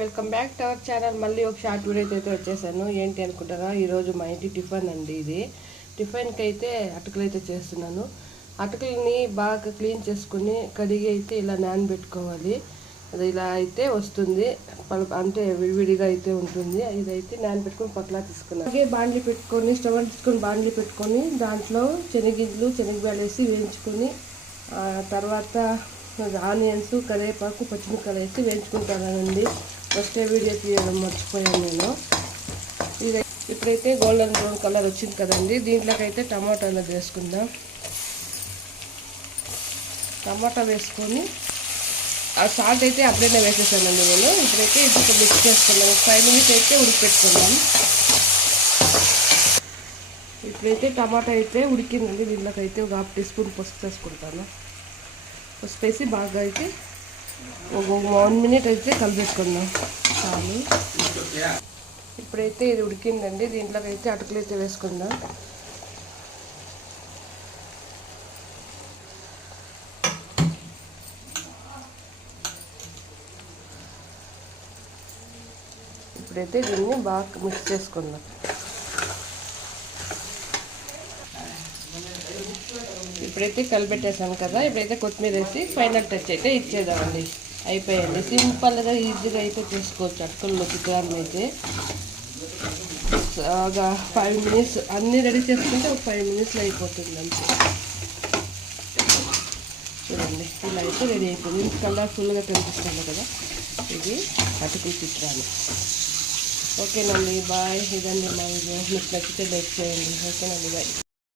Welcome back to our channel. మళ్ళీ ఒక short video అయితే వచ్చేసాను. ఏంటి అనుకుంటారా, ఈరోజు మా ఇంటి టిఫిన్ అండి. ఇది టిఫిన్కి అయితే అటుకులు అయితే చేస్తున్నాను. అటుకులని బాగా క్లీన్ చేసుకుని కడిగి అయితే ఇలా నానబెట్టుకోవాలి. అది ఇలా అయితే వస్తుంది, అంటే విడివిడిగా అయితే ఉంటుంది. ఇదైతే నానబెట్టుకొని పక్కలా తీసుకున్నాను. అలాగే బాండ్లీ పెట్టుకొని స్టవ్ తీసుకొని బాండ్లీ పెట్టుకొని దాంట్లో శనగగింజలు శనగబ్యాలు వేసి వేయించుకొని తర్వాత ఆనియన్స్ కరివేపాకు పచ్చిమిరపకాయలు వేసి వేయించుకుంటానండి. ఫస్ట్ వీడియో తీయడం మర్చిపోయాను నేను. ఇప్పుడైతే గోల్డెన్ బ్రౌన్ కలర్ వచ్చింది కదండి. దీంట్లోకి అయితే టమాటాలు వేసుకుందాం. టమాటా వేసుకొని ఆ సాల్ట్ అయితే అప్పుడైనా వేసేసానండి నేను. ఇప్పుడైతే ఇది మిక్స్ చేసుకున్నాను. 5 మినిట్స్ అయితే ఉడికిపెట్టుకున్నాను. ఇప్పుడైతే టమాటా అయితే ఉడికిందండి. దీంట్లోకి అయితే ఒక 1/2 టీ స్పూన్ పసుపు వేసుకుంటాను. పసుపు వేసి బాగా అయితే ఒక 1 మినిట్ అయితే కలిపేసుకుందాం చాలు. ఇప్పుడైతే ఇది ఉడికిందండి. దీంట్లోకి అయితే అటుకులు అయితే వేసుకుందాం. ఇప్పుడైతే దీన్ని బాగా మిక్స్ చేసుకుందాం. ఇప్పుడైతే కలిపెట్టేసాను కదా. ఇప్పుడైతే కొత్తిమీర వేసి ఫైనల్ టచ్ అయితే ఇచ్చేద్దామండి. అయిపోయాయండి. సింపుల్గా ఈజీగా అయితే చేసుకోవచ్చు అటుకుల్లో చిత్రాన్ని అయితే. బాగా 5 మినిట్స్ అన్నీ రెడీ చేసుకుంటే ఒక 5 మినిట్స్లో అయిపోతుంది అంతే. చూడండి, ఇలా అయితే రెడీ అయిపోయింది. కలర్ఫుల్గా కనిపిస్తుంది కదా. ఇది అటుకుల చిత్రాన్ని. ఓకేనండి, బాయ్. ఇదండి మా వీడియో. మీకు నచ్చితే లైక్ చేయండి. ఓకేనండి, బాయ్.